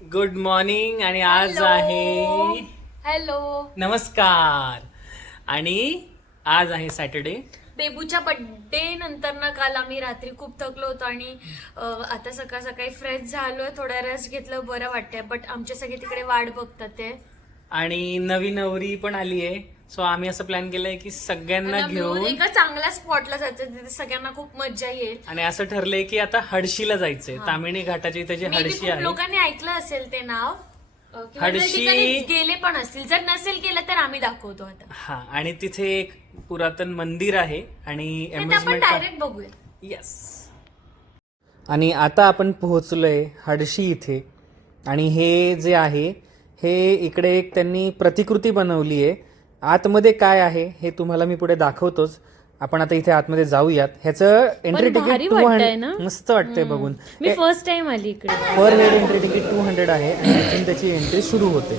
Good morning आणि आज आहे हॅलो नमस्कार. आणि आज आहे सॅटर्डे बेबूच्या बर्थडे नंतर ना काल आम्ही रात्री खूप थकलो होतो आणि अं, आता सकाळ सकाळी फ्रेश झालोय थोडा रेस्ट घेतलं बरं वाटतंय बट आमचे सगळे तिकडे वाट बघतात ते. आणि नवी नवरी पण आली आहे सो आम्ही असं प्लॅन केलंय की सगळ्यांना घेऊन एका चांगल्या स्पॉटला जायचं तिथे सगळ्यांना खूप मजा येईल. आणि असं ठरलंय की आता हडशीला जायचंय. तामिणी घाटाची इथे जी हडशी आहे. लोकांनी ऐकलं असेल ते नाव. हडशी- गेले पण असतील. जर नसेल केलं तर आम्ही दाखवतो आता. हा आणि तिथे एक पुरातन मंदिर आहे आणि डायरेक्ट बघूया. येस आणि आता आपण पोहोचलोय हडशी इथे. आणि हे जे आहे हे इकडे एक त्यांनी प्रतिकृती बनवली आहे आतमध्ये काय आहे हे तुम्हाला मी पुढे दाखवतोच. आपण आता इथे आतमध्ये जाऊयात. ह्याचं एंट्री तिकीट टू? हंड्रेड मस्त वाटतंय बघून. मी फर्स्ट टाइम आली इकडे. पर head entry ticket two hundred आहे आणि इथून त्याची एंट्री सुरू होते.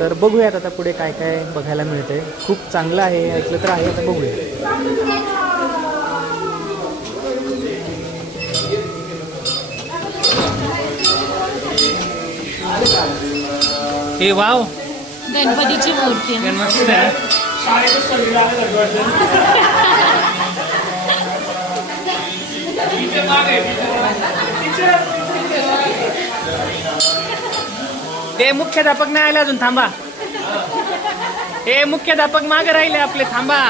तर बघूयात आता पुढे काय काय बघायला मिळते खूप चांगलं आहे हे ऐकलं तर आहे आता बघूया. हे वाव. गणपतीची मूर्ती. ते मुख्याध्यापक नाही आले अजून थांबा. हे मुख्याध्यापक मागे राहिले आपले थांबा.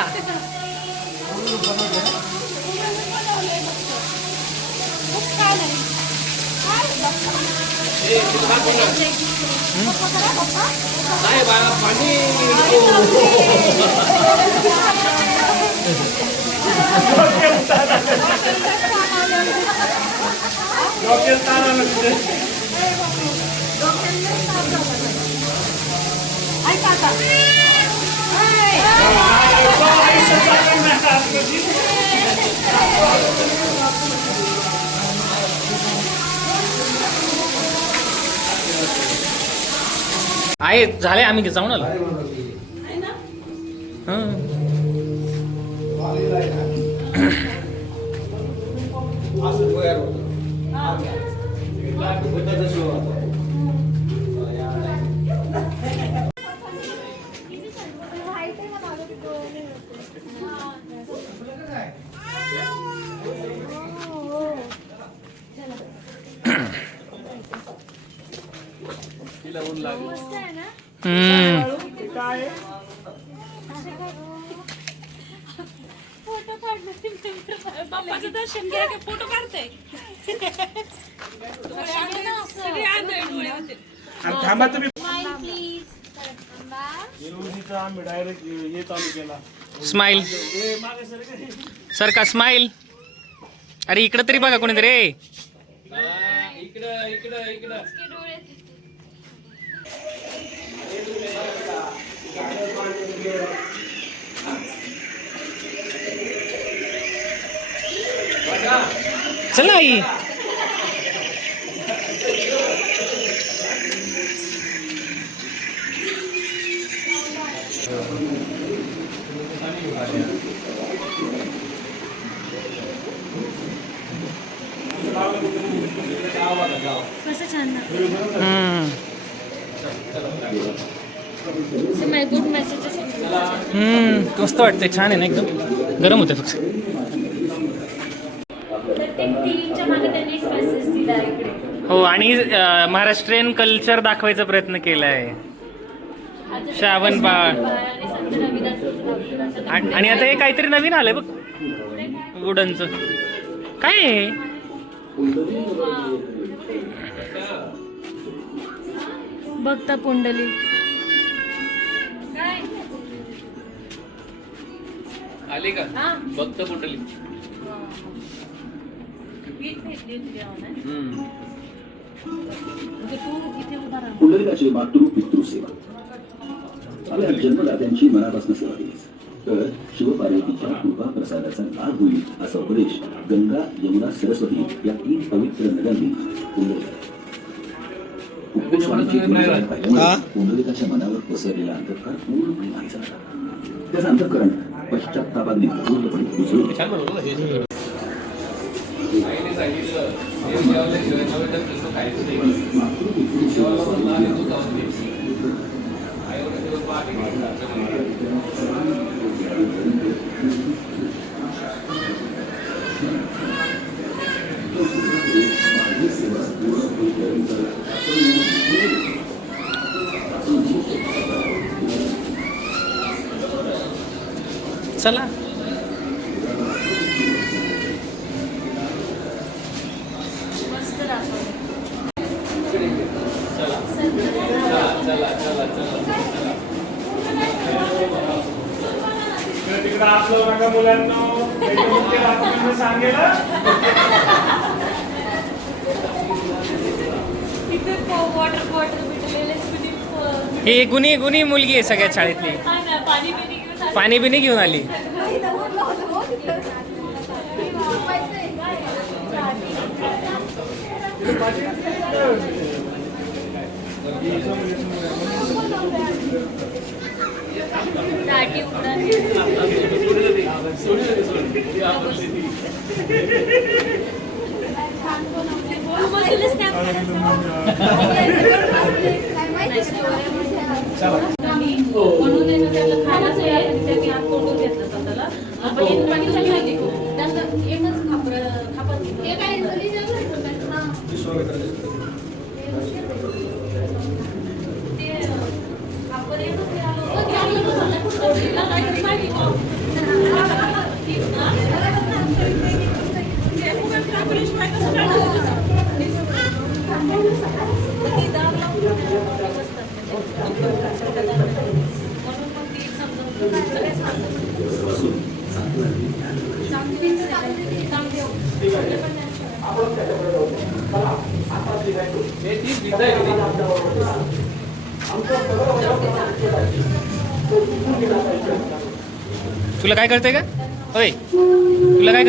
Saya balap pani. Dokter tanah lagi. Ay, tata. आहे झाले आम्ही जाऊन आलो हं. बाप्पाचं दर्शन घ्या की फोटो काढते. सगळे आंधळे डोळे होते. थांबा तुम्ही. विरोधीचा आम्ही डायरेक्ट हे चालू केला. स्माइल सर का स्माइल अरे इकडं तरी बघा कोणीतरी रे चल ना आई. कसं छान ना हम्म. गुड मेसेजेस हम्म मस्त वाटतंय छान आहे ना एकदम. गरम होते फक्त. हो आणि महाराष्ट्रीयन कल्चर दाखवायचा प्रयत्न केलाय. आता श्रावण बाळ. आणि आता हे काहीतरी नवीन आलंय बघ. वुडनचं काय आहे? बघता पुंडली. आली का? हा. बघतो कुठली. पुंडलिकाची मातृ पितृ सेवा आपल्या जन्मदात्यांची मनापासून सेवा केलीस तर शिवपार्वतीच्या कृपा प्रसादाचा लाभ होईल असा उपदेश गंगा यमुना सरस्वती या तीन पवित्र नद्यांनी पाहिल्यामुळे पुंडलिकाच्या मनावर पसरलेला अंधकार पूर्णपणे झाला. त्याचं अंतकरण पश्चात्तापाने पूर्णपणे उजळून मातृपितृ सेवा चला मस्त दाखवलं इकडे तिकडे आपलं नका मुलांना सांगेल. ही गुणी गुणी मुलगी आहे सगळ्यात शाळेतली. पाणी बिनी घेऊन आली. दाटी उडाली मग तुला snap म्हणून त्यानं त्याला खायलाच आहे त्यांनी आत कोंडून घेतलं स्वतःला आपण इथं पाणी चालू आहे तिकडून. त्याचं एकच खापर खापर ते खापर एकच मिळालं होतं. ते आणलं नव्हतं. कुठं दिलं नाही माहिती मग. ते खूपच खापराशिवाय कसं काढलं? ती दार लावून बसतात. म्हणून मग ती समजावून सगळेच सांगतात. तुला काय कळतंय का? होय. तुला काय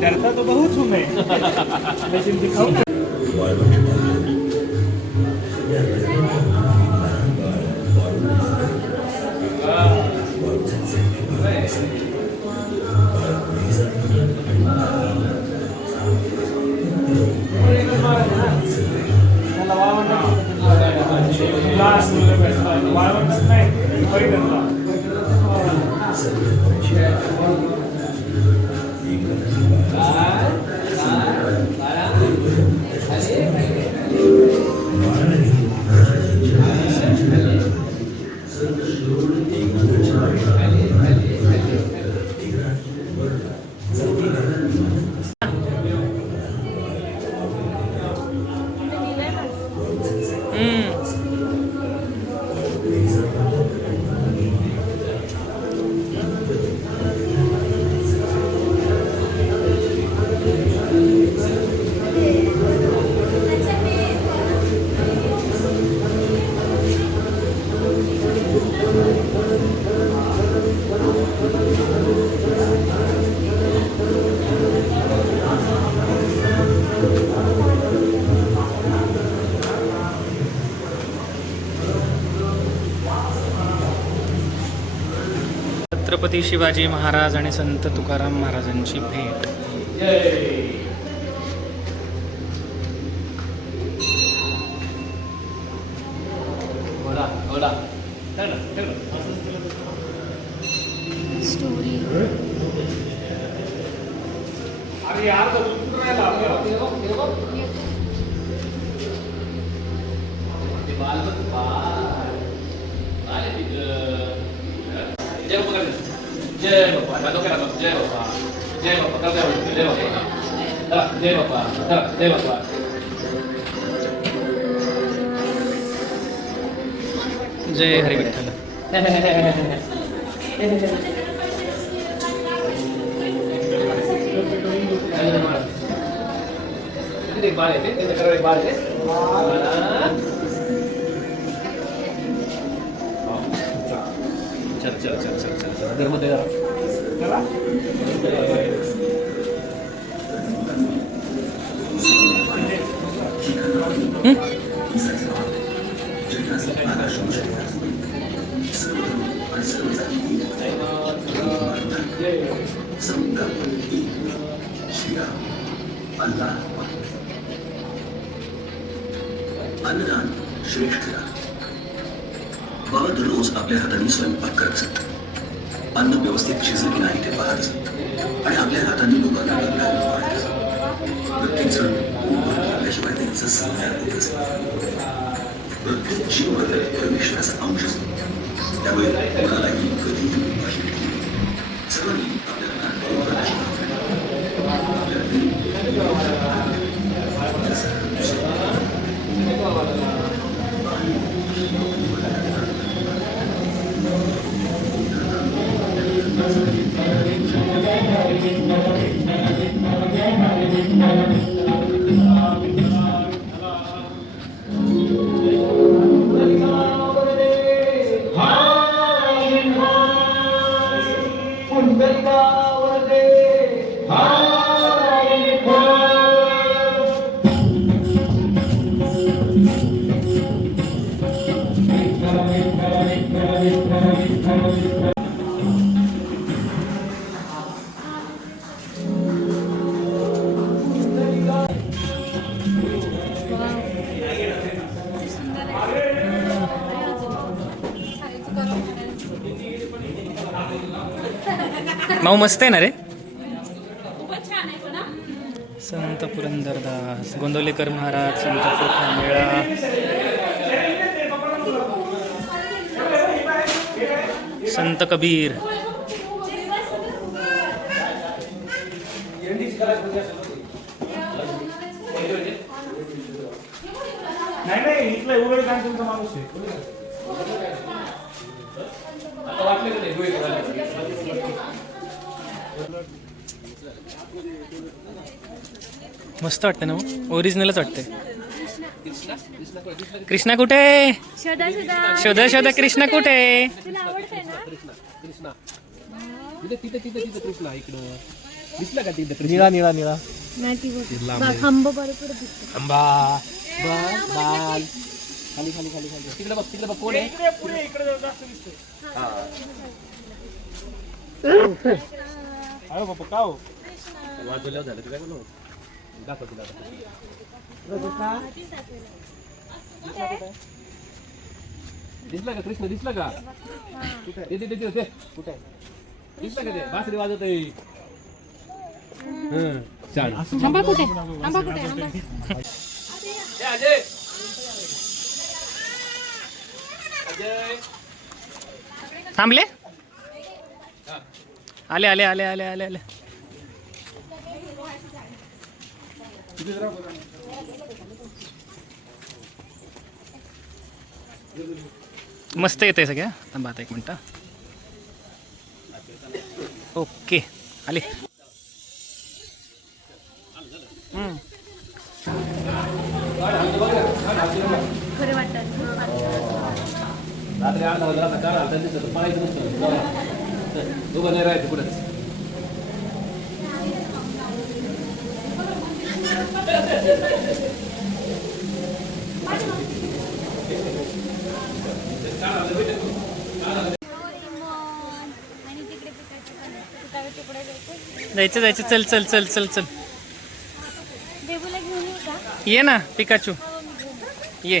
डरता तो बहुत हूं मैं लेकिन दिखाऊं छत्रपती शिवाजी महाराज आणि संत तुकाराम महाराजांची भेट. जय बाप्पा जय बाप्पा माझं काय राहतो जय बाप्पा जय बाप्पा काय आवडतं जय बाप्पा चला, जय बाप्पा चला, जय बाप्पा जय हरी विठ्ठल बाळ येते त्याच्या एक बाळ येते बाळा. हो, चल. चल चल चल चल चल. गर्भोदय जरा. चला. संकल्प अन्नदान श्रेष्ठ. बाबा दररोज आपल्या हाताने स्वयंपाक करत असत. अन्न व्यवस्थित शिजलं की नाही ते पाहत असत. आणि आपल्या हातांनी लोकांना लागणारे वाढत असत. प्रत्येक जण कुंभार लागल्याशिवाय त्यांचं समाधान होत असत. प्रत्येक जीव परमेश्वराचा अंश असतो. त्यामुळे कोणालाही कधीही सर्वांनी माऊ मस्त आहे ना रे? खूपच छान आहे पण. संत पुरंदरदास गोंदवलेकर महाराज संत चोखा मेळा. संत कबीर. नाही नाही इथलं उरळ कॅन्टीनचा माणूस मस्त वाटतं ना ओरिजिनलच वाटते कृष्णा कुठे? शोधा शोधा शोधा शोधा कृष्णा कुठे? तुला आवडते ना? तिथे तिथे तिथे तिथे कृष्णा इकडं. दिसला का तिथे निळा निळा निळा. आंबा खाली खाली खाली खाली. तिकडे बघ तिकडे बघ कोण आहे? अरे बाबा का हो? वाजवल्यावर झालं तुला काय दाखव तुला दिसला का कृष्ण दिसला का? ते ते ते कुठे? दिसला का ते? बासरी वाजत आहे हं, आंबा कुठे? आंबा कुठे? आंबा ए, अजय! अजय! थांबले? आले आले आले आले आले आले मस्त येते सगळ्या थांबा आता एक मिनटं ओके आले हम्म. खरं वाटतं रात्री आठ वाजता आता दोघं नाही राहायचं पुढेच पिकाचे जायचे जायचं. चल चल चल चल चल. घेऊन येऊ का? ये.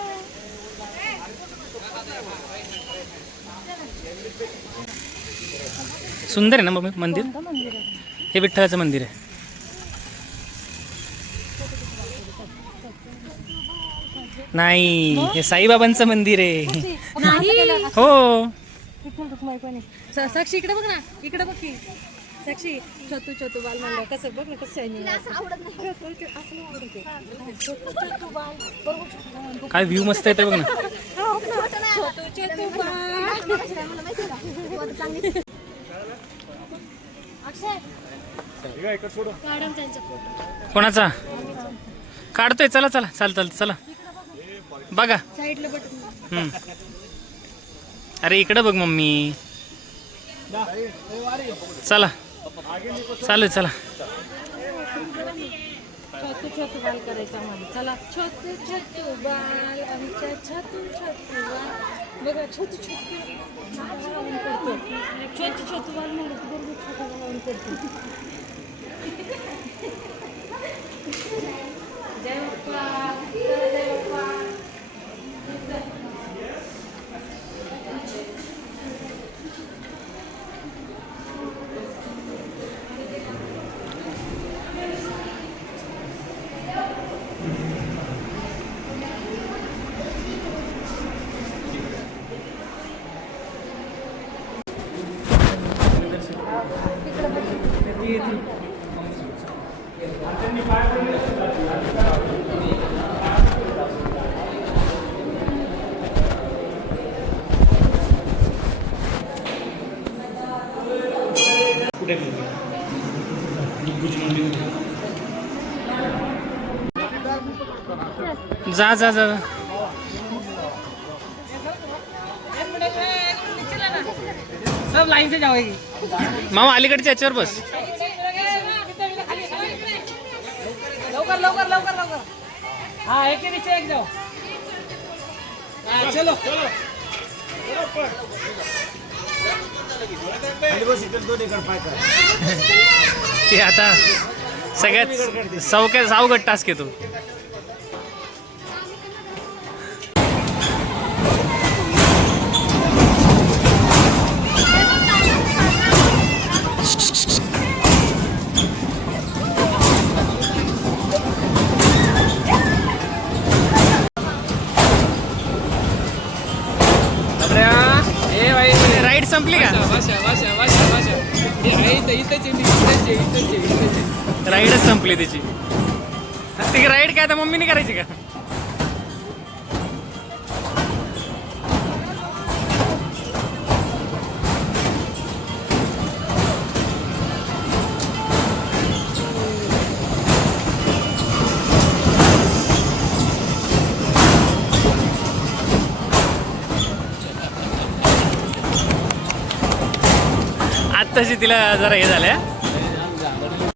सुंदर आहे ना मम्मी? मंदिर? हे विठ्ठलाचं मंदिर आहे. नाही हे साईबाबांचं मंदिर आहे. नाही. हो. साक्षी इकडे बघ ना इकडे बघ की. साक्षी छोटू छोटू बाल म्हणलं कसं बघ ना कसं शायनिंग काय व्ह्यू मस्त येते बघ ना. बाल. कोणाचा? काढतोय चला चला चाल चाल चला. बघा. हम्म. अरे इकडे बघ मम्मी. चला. चालेल चला. छोटू छोटू बाल करायचा आम्हाला चला छोटू छोटू बाल आमच्या छोटू छोटू बाल बघा छोटू छोटू करतो छोटू छोटू बाल म्हणलं छोटू बाल करतो. जा जा जा. सब लाइन से जाओगी मामा अलीकडच्या याच्यावर बस. लवकर लवकर लवकर लवकर. हाँ एक नीचे एक जाओ. चलो. ते आता सगळ्यात सवक्या सावगट टास्क येतो संपली का? राईडच संपली त्याची ती राईड काय आता मम्मीने करायची का? तशी तिला जरा हे झालं